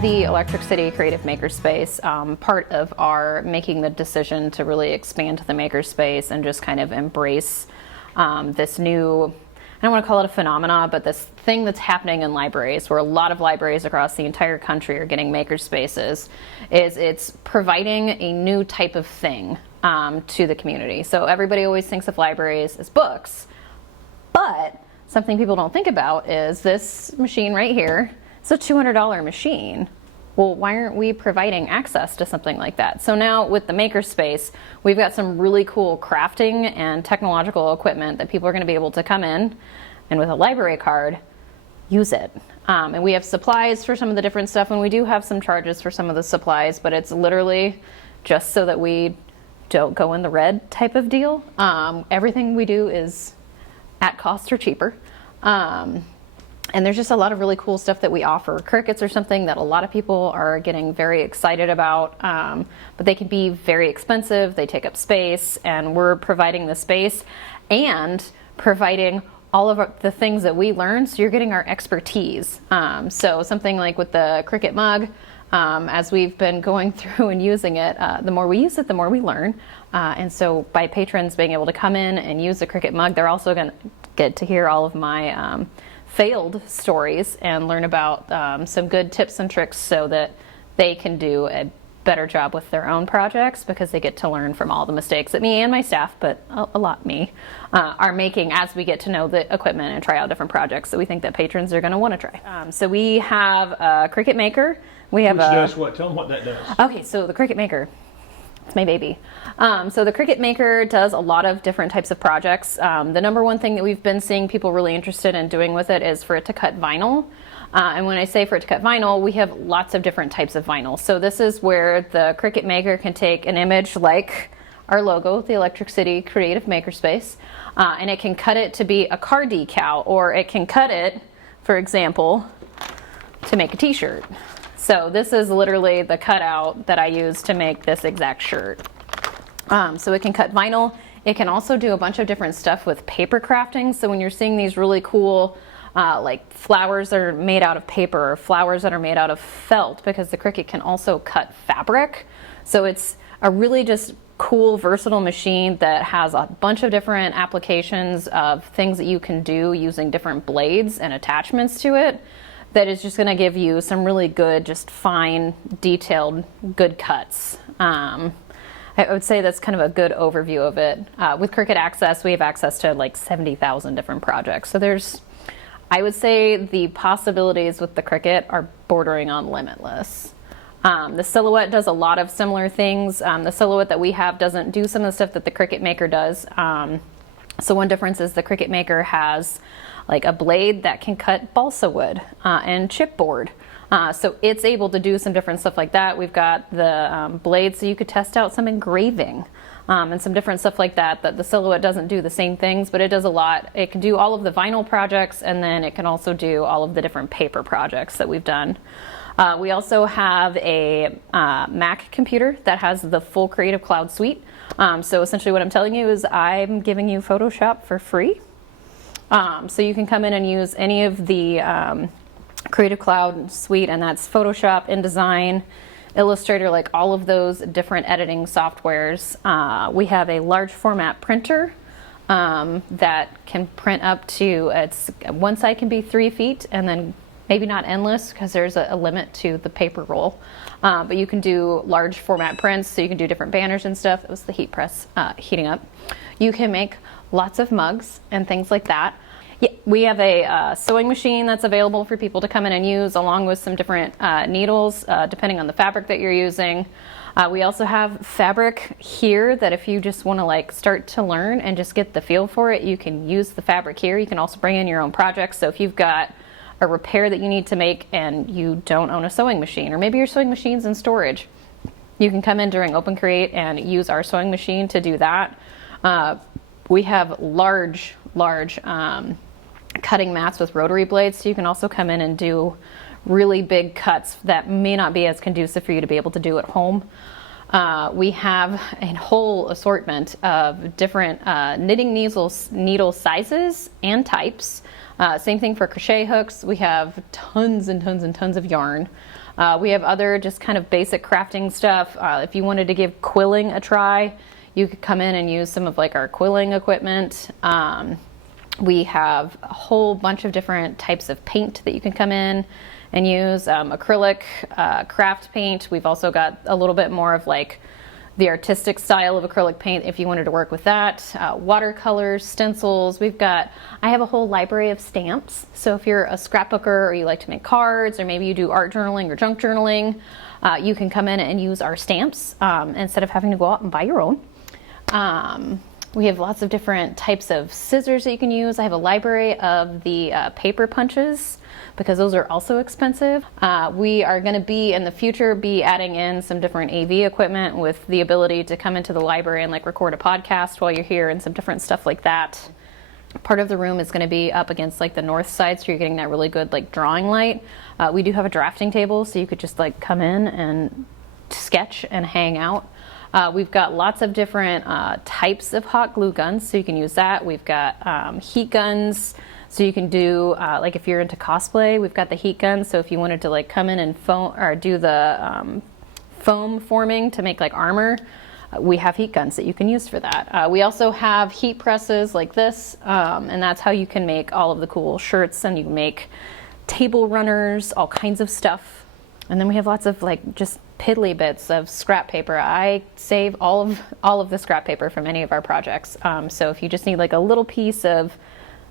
The Electric City Creative Makerspace, part of our making the decision to really expand the makerspace and just kind of embrace this new, I don't want to call it a phenomena, but this thing that's happening in libraries, where a lot of libraries across the entire country are getting makerspaces, is it's providing a new type of thing to the community. So everybody always thinks of libraries as books, but something people don't think about is this machine right here. It's a $200 machine. Well, why aren't we providing access to something like that? So now with the makerspace, we've got some really cool crafting and technological equipment that people are going to be able to come in and with a library card, use it. And we have supplies for some of the different stuff, and we do have some charges for some of the supplies, but it's literally just so that we don't go in the red type of deal. Everything we do is at cost or cheaper. And there's just a lot of really cool stuff that we offer. Qrikets are something that a lot of people are getting very excited about, but they can be very expensive, they take up space, and we're providing the space and providing all of the things that we learn, so you're getting our expertise. So something like with the Qriket mug, as we've been going through and using it, the more we use it, the more we learn. And so by patrons being able to come in and use the Qriket mug, they're also going to get to hear all of my failed stories and learn about some good tips and tricks so that they can do a better job with their own projects, because they get to learn from all the mistakes that me and my staff, but a lot me, are making as we get to know the equipment and try out different projects that we think that patrons are going to want to try. So we have a Qriket Maker. We have does what? Tell them what that does. Okay, so the Qriket Maker, it's my baby. So the Qriket Maker does a lot of different types of projects. The number one thing that we've been seeing people really interested in doing with it is for it to cut vinyl. And when I say for it to cut vinyl, we have lots of different types of vinyl. So this is where the Qriket Maker can take an image like our logo, the Electric City Creative Makerspace, and it can cut it to be a car decal, or it can cut it, for example, to make a t-shirt. So this is literally the cutout that I use to make this exact shirt. So it can cut vinyl. It can also do a bunch of different stuff with paper crafting. So when you're seeing these really cool like flowers that are made out of paper, or flowers that are made out of felt, because the Qriket can also cut fabric. So it's a really just cool, versatile machine that has a bunch of different applications of things that you can do using different blades and attachments to it. That is just going to give you some really good, just fine, detailed, good cuts. I would say that's kind of a good overview of it. With Qriket Access, we have access to like 70,000 different projects. So there's, I would say the possibilities with the Qriket are bordering on limitless. The Silhouette does a lot of similar things. The Silhouette that we have doesn't do some of the stuff that the Qriket Maker does. So one difference is the Qriket Maker has like a blade that can cut balsa wood and chipboard. So it's able to do some different stuff like that. We've got the blades so you could test out some engraving and some different stuff like that, that the Silhouette doesn't do the same things, but it does a lot. It can do all of the vinyl projects, and then it can also do all of the different paper projects that we've done. We also have a Mac computer that has the full Creative Cloud suite. So essentially what I'm telling you is I'm giving you Photoshop for free. So you can come in and use any of the Creative Cloud suite, and that's Photoshop, InDesign, Illustrator, like all of those different editing softwares. We have a large format printer that can print up to, one side can be 3 feet, and then maybe not endless because there's a limit to the paper roll. But you can do large format prints, so you can do different banners and stuff. It was the heat press heating up. You can make lots of mugs and things like that. Yeah, we have a sewing machine that's available for people to come in and use, along with some different needles, depending on the fabric that you're using. We also have fabric here that if you just want to like start to learn and just get the feel for it, you can use the fabric here. You can also bring in your own projects. So if you've got a repair that you need to make and you don't own a sewing machine, or maybe your sewing machine's in storage, you can come in during Open Create and use our sewing machine to do that. We have large cutting mats with rotary blades, so you can also come in and do really big cuts that may not be as conducive for you to be able to do at home. We have a whole assortment of different knitting needle sizes and types. Same thing for crochet hooks. We have tons and tons and tons of yarn. We have other just kind of basic crafting stuff. If you wanted to give quilling a try, you could come in and use some of like our quilling equipment. We have a whole bunch of different types of paint that you can come in and use. Acrylic, craft paint. We've also got a little bit more of like the artistic style of acrylic paint if you wanted to work with that. Watercolors, stencils. I have a whole library of stamps. So if you're a scrapbooker or you like to make cards, or maybe you do art journaling or junk journaling, you can come in and use our stamps instead of having to go out and buy your own. We have lots of different types of scissors that you can use. I have a library of the paper punches, because those are also expensive. We are going to be in the future adding in some different AV equipment with the ability to come into the library and like record a podcast while you're here and some different stuff like that. Part of the room is going to be up against like the north side, so you're getting that really good like drawing light. We do have a drafting table, so you could just like come in and sketch and hang out. We've got lots of different types of hot glue guns, so you can use that. We've got heat guns, so you can do like if you're into cosplay, we've got the heat guns. So if you wanted to like come in and foam or do the foam forming to make like armor, we have heat guns that you can use for that. We also have heat presses like this, and that's how you can make all of the cool shirts, and you can make table runners, all kinds of stuff. And then we have lots of like just piddly bits of scrap paper. I save all of the scrap paper from any of our projects. So if you just need like a little piece of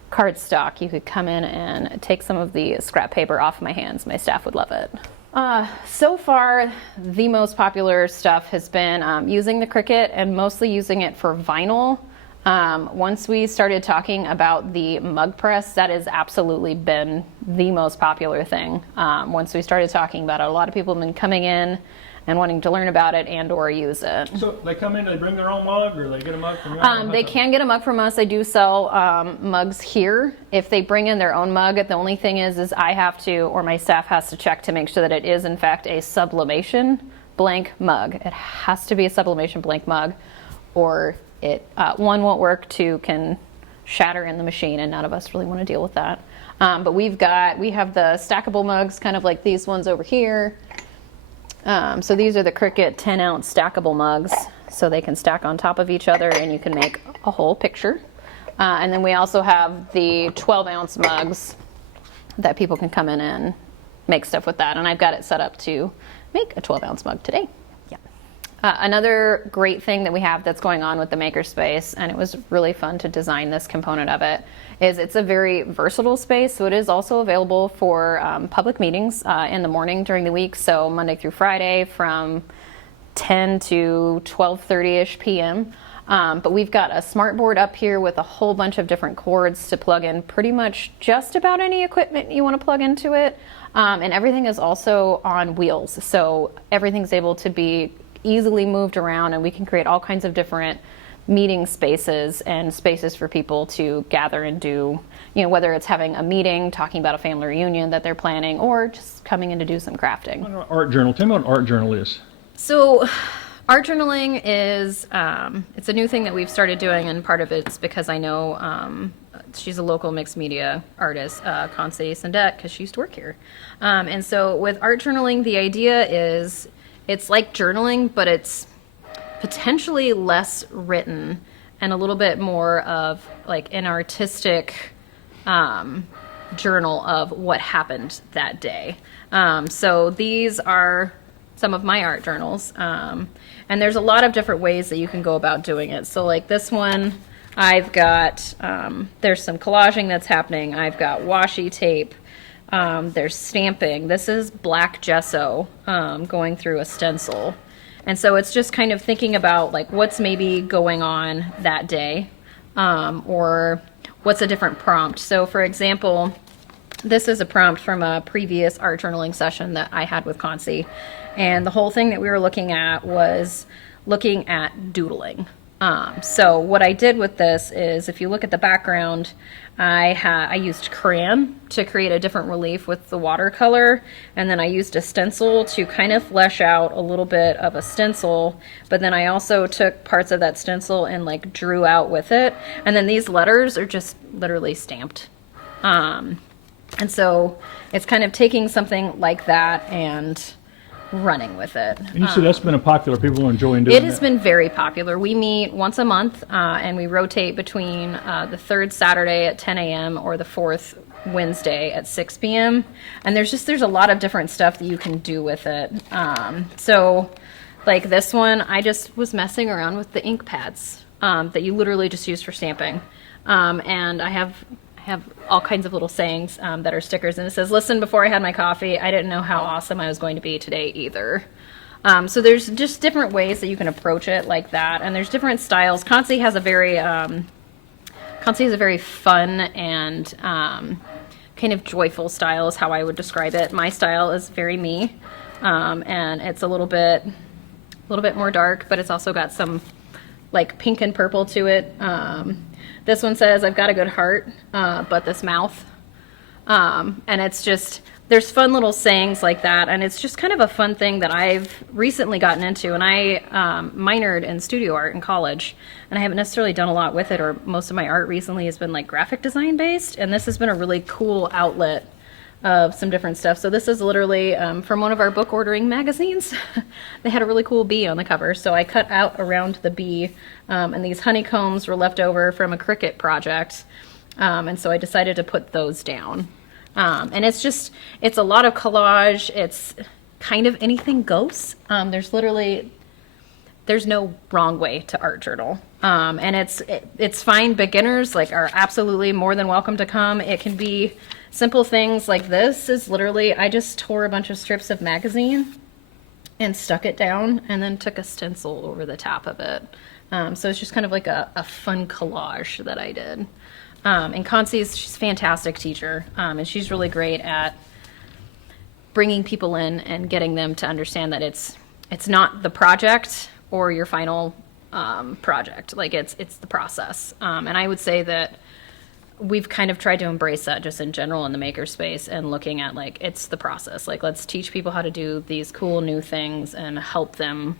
cardstock, you could come in and take some of the scrap paper off my hands. My staff would love it. So far, the most popular stuff has been using the Qriket and mostly using it for vinyl. Once we started talking about the mug press, that has absolutely been the most popular thing. Once we started talking about it, a lot of people have been coming in and wanting to learn about it and or use it. So they come in, they bring their own mug, or they get a mug from you? They can get a mug from us. I do sell mugs here. If they bring in their own mug, the only thing is I have to, or my staff has to check to make sure that it is in fact a sublimation blank mug. It has to be a sublimation blank mug, or it one won't work, two can shatter in the machine, and none of us really want to deal with that. But we have the stackable mugs, kind of like these ones over here. So these are the Qriket 10-ounce stackable mugs, so they can stack on top of each other and you can make a whole picture. And then we also have the 12-ounce mugs that people can come in and make stuff with that. And I've got it set up to make a 12-ounce mug today. Yeah. Another great thing that we have that's going on with the makerspace, and it was really fun to design this component of it, is it's a very versatile space. So it is also available for public meetings in the morning during the week. So Monday through Friday from 10 to 12:30ish p.m. But we've got a smart board up here with a whole bunch of different cords to plug in pretty much just about any equipment you want to plug into it. And everything is also on wheels. So everything's able to be easily moved around, and we can create all kinds of different meeting spaces and spaces for people to gather and do, whether it's having a meeting, talking about a family reunion that they're planning, or just coming in to do some crafting. Art journal. Tell me what an art journal is. So art journaling is, it's a new thing that we've started doing, and part of it's because I know she's a local mixed media artist, Constance Sandet, because she used to work here. And so with art journaling, the idea is it's like journaling, but it's potentially less written and a little bit more of like an artistic journal of what happened that day. So these are some of my art journals, and there's a lot of different ways that you can go about doing it. So like this one, I've got there's some collaging that's happening. I've got washi tape. There's stamping. This is black gesso going through a stencil. And so it's just kind of thinking about like what's maybe going on that day, or what's a different prompt. So for example, this is a prompt from a previous art journaling session that I had with Concy. And the whole thing that we were looking at was looking at doodling. So what I did with this is, if you look at the background, I used crayon to create a different relief with the watercolor, and then I used a stencil to kind of flesh out a little bit of a stencil, but then I also took parts of that stencil and like drew out with it, and then these letters are just literally stamped. And so it's kind of taking something like that and running with it. And you said that's been a popular, people are enjoying doing It has that. been very popular. We meet once a month, and we rotate between the third Saturday at 10 a.m. or the fourth Wednesday at 6 p.m. And there's a lot of different stuff that you can do with it. So like this one, I just was messing around with the ink pads that you literally just use for stamping. And I have all kinds of little sayings that are stickers, and it says, "Listen, before I had my coffee, I didn't know how awesome I was going to be today either." So there's just different ways that you can approach it like that, and there's different styles. Concy has a very fun and kind of joyful style is how I would describe it. My style is very me, and it's a little bit more dark, but it's also got some like pink and purple to it. This one says, "I've got a good heart, but this mouth." And it's just, there's fun little sayings like that. And it's just kind of a fun thing that I've recently gotten into. And I minored in studio art in college. And I haven't necessarily done a lot with it, or most of my art recently has been like graphic design based. And this has been a really cool outlet of some different stuff. So this is literally from one of our book ordering magazines. They had a really cool bee on the cover. So I cut out around the bee, and these honeycombs were left over from a Qriket project. And so I decided to put those down. And it's a lot of collage. It's kind of anything goes. There's no wrong way to art journal. And it's fine. Beginners are absolutely more than welcome to come. It can be simple things like this is literally, I just tore a bunch of strips of magazine and stuck it down and then took a stencil over the top of it. So it's just kind of like a fun collage that I did. And she's a fantastic teacher, and she's really great at bringing people in and getting them to understand that it's not the project or your final project. Like it's the process. And I would say that we've kind of tried to embrace that just in general in the makerspace and looking at it's the process. Let's teach people how to do these cool new things and help them,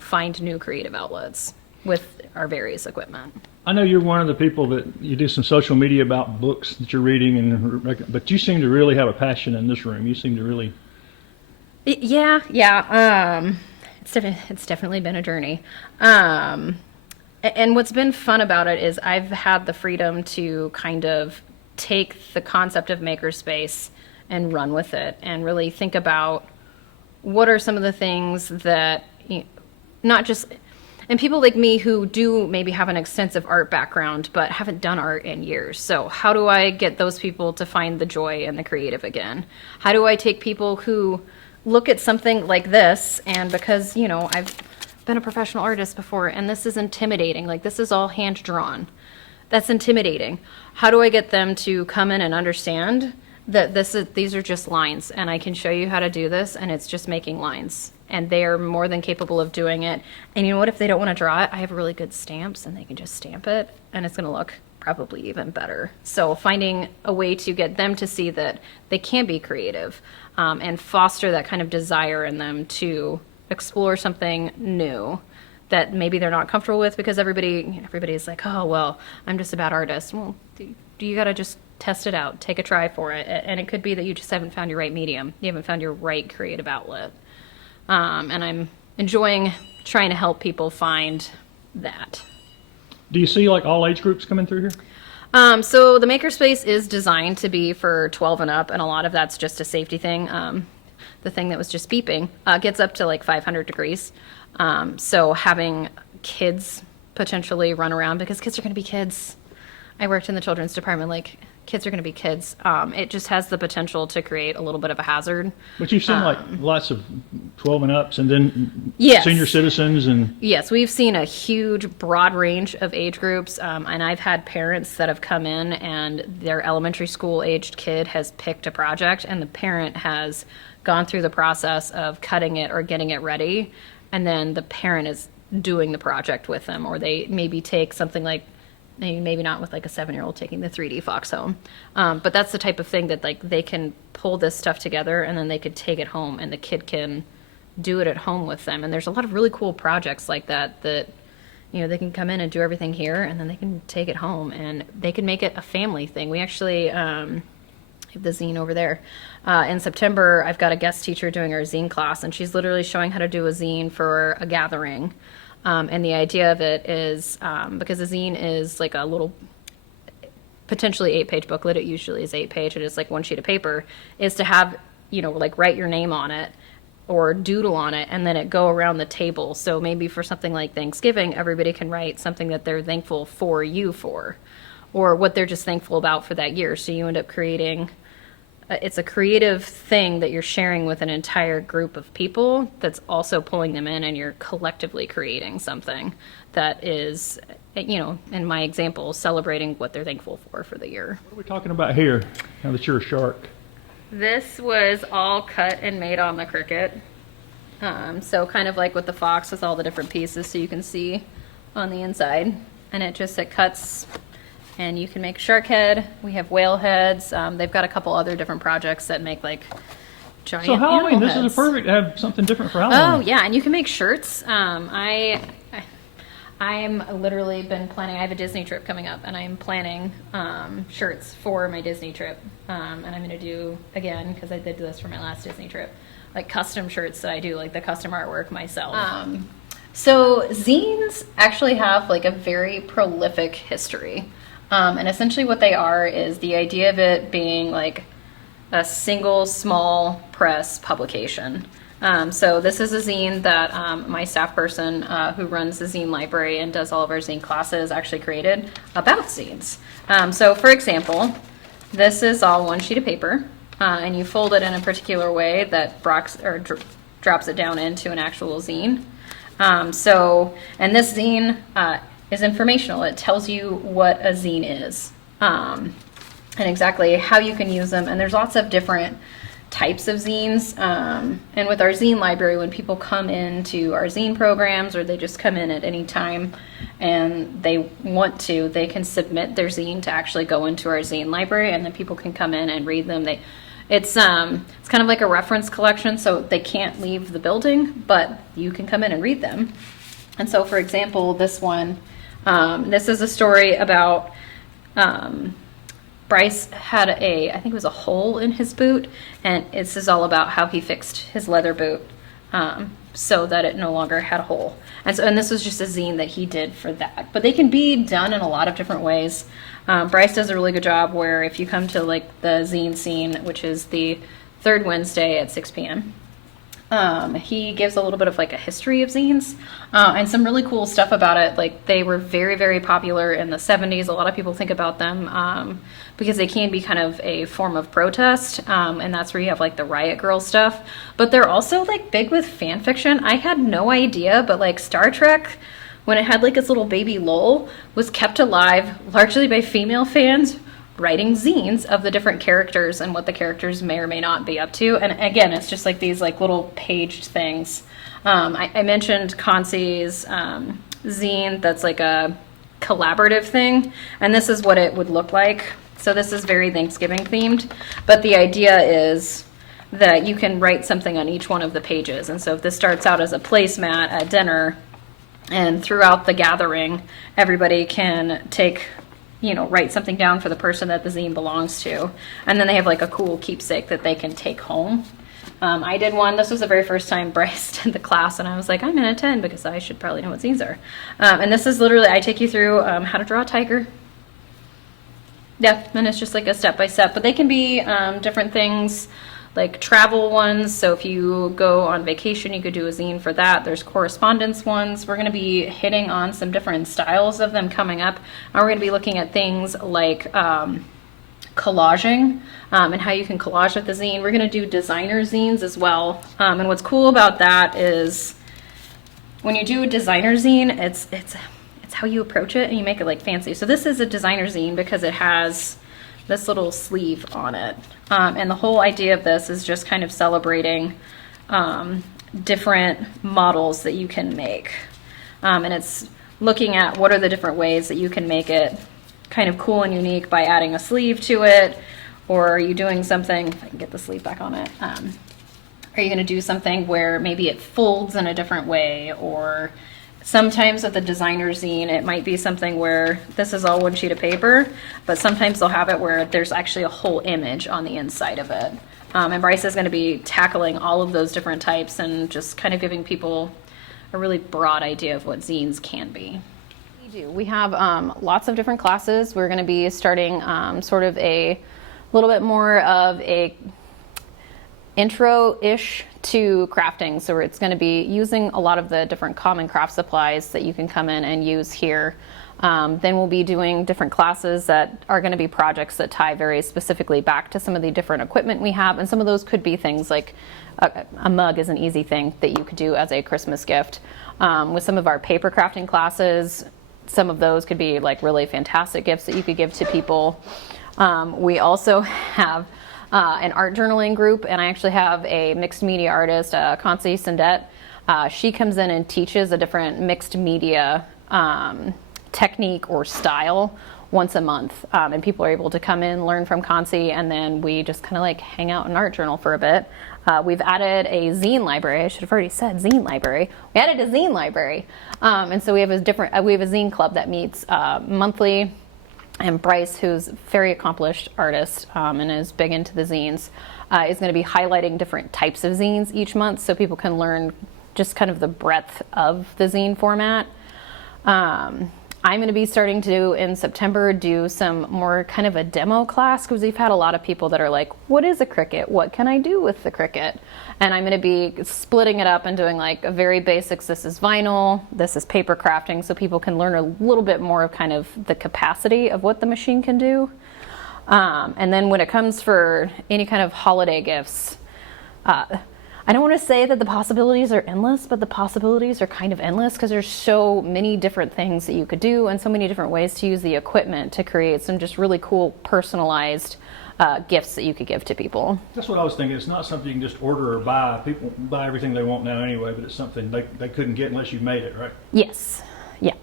find new creative outlets with our various equipment. I know you're one of the people that you do some social media about books that you're reading, but you seem to really have a passion in this room. You seem to really... Yeah. It's definitely been a journey. And what's been fun about it is I've had the freedom to kind of take the concept of makerspace and run with it and really think about what are some of the things that, not just, and people like me who do maybe have an extensive art background but haven't done art in years. So how do I get those people to find the joy and the creative again? How do I take people who look at something like this, and because, I've been a professional artist before, and this is intimidating. This is all hand drawn. That's intimidating. How do I get them to come in and understand that these are just lines, and I can show you how to do this, and it's just making lines, and they are more than capable of doing it. And you know what? If they don't want to draw it, I have really good stamps, and they can just stamp it, and it's going to look probably even better. So finding a way to get them to see that they can be creative, and foster that kind of desire in them to explore something new that maybe they're not comfortable with, because everybody's like, oh, well, I'm just a bad artist. Well, you got to just test it out, take a try for it. And it could be that you just haven't found your right medium. You haven't found your right creative outlet. And I'm enjoying trying to help people find that. Do you see all age groups coming through here? So the makerspace is designed to be for 12 and up, and a lot of that's just a safety thing. The thing that was just beeping gets up to 500 degrees. So having kids potentially run around, because kids are going to be kids. I worked in the children's department, kids are going to be kids. It just has the potential to create a little bit of a hazard. But you've seen lots of 12 and ups, and then yes. Senior citizens, and yes, we've seen a huge broad range of age groups, and I've had parents that have come in and their elementary school aged kid has picked a project, and the parent has gone through the process of cutting it or getting it ready, and then the parent is doing the project with them, or they maybe take something maybe not with a 7-year-old taking the 3D Fox home, but that's the type of thing that they can pull this stuff together, and then they could take it home, and the kid can do it at home with them. And there's a lot of really cool projects like that they can come in and do everything here, and then they can take it home, and they can make it a family thing. We actually of the zine over there. In September, I've got a guest teacher doing our zine class, and she's literally showing how to do a zine for a gathering. And the idea of it is, because a zine is like a little, potentially 8-page booklet, it usually is 8-page, it is like one sheet of paper, is to have, like write your name on it or doodle on it, and then it go around the table. So maybe for something like Thanksgiving, everybody can write something that they're thankful for you for, or what they're just thankful about for that year. So you end up creating, it's a creative thing that you're sharing with an entire group of people that's also pulling them in, and you're collectively creating something that is, in my example, celebrating what they're thankful for the year. What are we talking about here, now that you're a shark? This was all cut and made on the Qriket. So kind of like with the fox with all the different pieces, so you can see on the inside. And it cuts, and you can make a shark head. We have whale heads. They've got a couple other different projects that make like giant So Halloween, animal this heads. is a perfect to have something different for Halloween. Oh yeah, and you can make shirts. I'm literally been planning, I have a Disney trip coming up, and I'm planning shirts for my Disney trip. And I'm going to do, again, because I did this for my last Disney trip, like custom shirts that I do, like the custom artwork myself. So zines actually have like a very prolific history. And essentially what they are is the idea of it being like a single small press publication. So this is a zine that my staff person who runs the Zine Library and does all of our zine classes actually created about zines. So for example, this is all one sheet of paper, and you fold it in a particular way that drops it down into an actual zine. And this zine is informational. It tells you what a zine is and exactly how you can use them. And there's lots of different types of zines, and with our Zine Library, when people come into our zine programs, or they just come in at any time and they want to, they can submit their zine to actually go into our Zine Library, and then people can come in and read them. It's kind of like a reference collection, so they can't leave the building, but you can come in and read them. And so for example, this one, this is a story about Bryce had I think it was a hole in his boot, and this is all about how he fixed his leather boot so that it no longer had a hole. And this was just a zine that he did for that. But they can be done in a lot of different ways. Bryce does a really good job where if you come to like the zine scene, which is the third Wednesday at 6 p.m., he gives a little bit of like a history of zines and some really cool stuff about it. Like they were very, very popular in the 70s. A lot of people think about them because they can be kind of a form of protest, and that's where you have like the Riot Girl stuff. But they're also like big with fan fiction. I had no idea, but like Star Trek, when it had like its little baby Lowell, was kept alive largely by female fans writing zines of the different characters and what the characters may or may not be up to. And again, it's just like these like little paged things. I mentioned Concy's zine that's like a collaborative thing, and this is what it would look like. So this is very Thanksgiving themed, but the idea is that you can write something on each one of the pages. And so if this starts out as a placemat at dinner, and throughout the gathering, everybody can write something down for the person that the zine belongs to. And then they have like a cool keepsake that they can take home. I did one, this was the very first time Bryce did the class, and I was like, I'm gonna attend because I should probably know what zines are. And this is literally, I take you through how to draw a tiger. Yeah, and it's just like a step-by-step, but they can be different things, like travel ones. So if you go on vacation, you could do a zine for that. There's correspondence ones. We're going to be hitting on some different styles of them coming up. And we're going to be looking at things like collaging and how you can collage with the zine. We're going to do designer zines as well. And what's cool about that is when you do a designer zine, it's how you approach it, and you make it like fancy. So this is a designer zine because it has this little sleeve on it. And the whole idea of this is just kind of celebrating different models that you can make. And it's looking at what are the different ways that you can make it kind of cool and unique by adding a sleeve to it, or are you doing something, if I can get the sleeve back on it, are you going to do something where maybe it folds in a different way, or Sometimes with the designer zine, it might be something where this is all one sheet of paper, but sometimes they'll have it where there's actually a whole image on the inside of it. And Bryce is going to be tackling all of those different types and just kind of giving people a really broad idea of what zines can be. We have lots of different classes. We're going to be starting sort of a little bit more of a intro-ish to crafting. So it's going to be using a lot of the different common craft supplies that you can come in and use here. Then we'll be doing different classes that are going to be projects that tie very specifically back to some of the different equipment we have. And some of those could be things like a mug is an easy thing that you could do as a Christmas gift. With some of our paper crafting classes, some of those could be like really fantastic gifts that you could give to people. We also have an art journaling group, and I actually have a mixed media artist, Concy Sendet. She comes in and teaches a different mixed media technique or style once a month, and people are able to come in, learn from Concy, and then we just kind of like hang out in art journal for a bit. We've added a zine library. I should have already said zine library. We added a zine library, and so we have a zine club that meets monthly. And Bryce, who's a very accomplished artist and is big into the zines, is going to be highlighting different types of zines each month so people can learn just kind of the breadth of the zine format. I'm going to be starting to, in September, do some more kind of a demo class because we've had a lot of people that are like, what is a Qriket? What can I do with the Qriket? And I'm going to be splitting it up and doing like a very basics. This is vinyl, this is paper crafting, so people can learn a little bit more of kind of the capacity of what the machine can do. And then when it comes for any kind of holiday gifts, I don't want to say that the possibilities are endless, but the possibilities are kind of endless because there's so many different things that you could do and so many different ways to use the equipment to create some just really cool personalized gifts that you could give to people. That's what I was thinking. It's not something you can just order or buy. People buy everything they want now anyway, but it's something they couldn't get unless you made it, right? Yes. Yeah.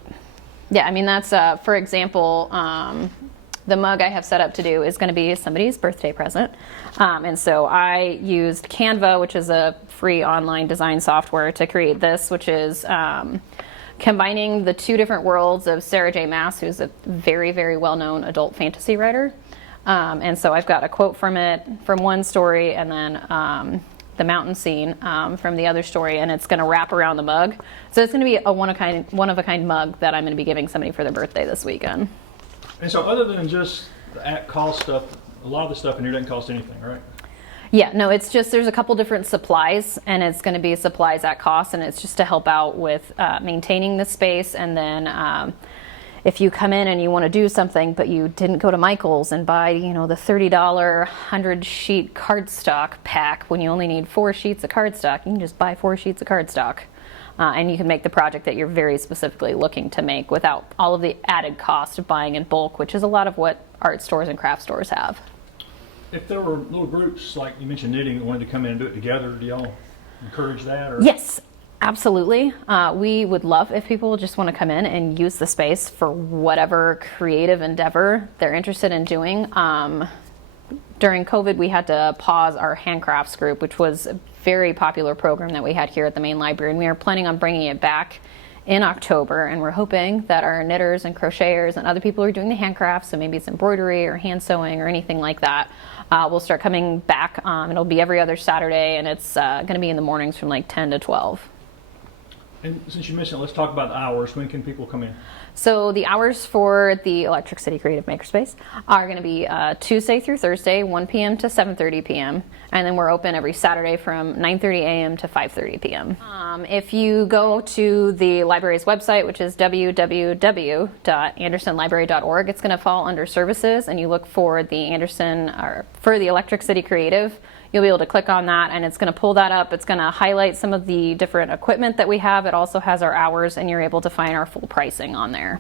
Yeah, I mean, that's, for example, the mug I have set up to do is going to be somebody's birthday present. And so I used Canva, which is a free online design software, to create this, which is combining the two different worlds of Sarah J. Maas, who's a very, very well-known adult fantasy writer. And so I've got a quote from it from one story and then the mountain scene from the other story, and it's going to wrap around the mug. So it's going to be a one-of-a-kind mug that I'm going to be giving somebody for their birthday this weekend. And so other than just the at-cost stuff, a lot of the stuff in here doesn't cost anything, right? Yeah, no, it's just there's a couple different supplies, and it's going to be supplies at cost, and it's just to help out with maintaining the space. And then if you come in and you want to do something, but you didn't go to Michael's and buy, the $30 100-sheet cardstock pack when you only need 4 sheets of cardstock, you can just buy 4 sheets of cardstock. And you can make the project that you're very specifically looking to make without all of the added cost of buying in bulk, which is a lot of what art stores and craft stores have. If there were little groups, like you mentioned knitting, that wanted to come in and do it together, do y'all encourage that? Or? Yes, absolutely. We would love if people just want to come in and use the space for whatever creative endeavor they're interested in doing. During COVID, we had to pause our handcrafts group, which was a very popular program that we had here at the main library, and we are planning on bringing it back in October, and we're hoping that our knitters and crocheters and other people who are doing the handcrafts, so maybe it's embroidery or hand sewing or anything like that, will start coming back. It'll be every other Saturday, and it's going to be in the mornings from like 10 to 12. And since you mentioned it, let's talk about the hours. When can people come in? So the hours for the Electric City Creative Makerspace are going to be Tuesday through Thursday, 1 p.m. to 7:30 p.m. And then we're open every Saturday from 9:30 a.m. to 5:30 p.m. If you go to the library's website, which is www.andersonlibrary.org, it's going to fall under services, and you look for the Electric City Creative. You'll be able to click on that, and it's going to pull that up. It's going to highlight some of the different equipment that we have. It also has our hours, and you're able to find our full pricing on there.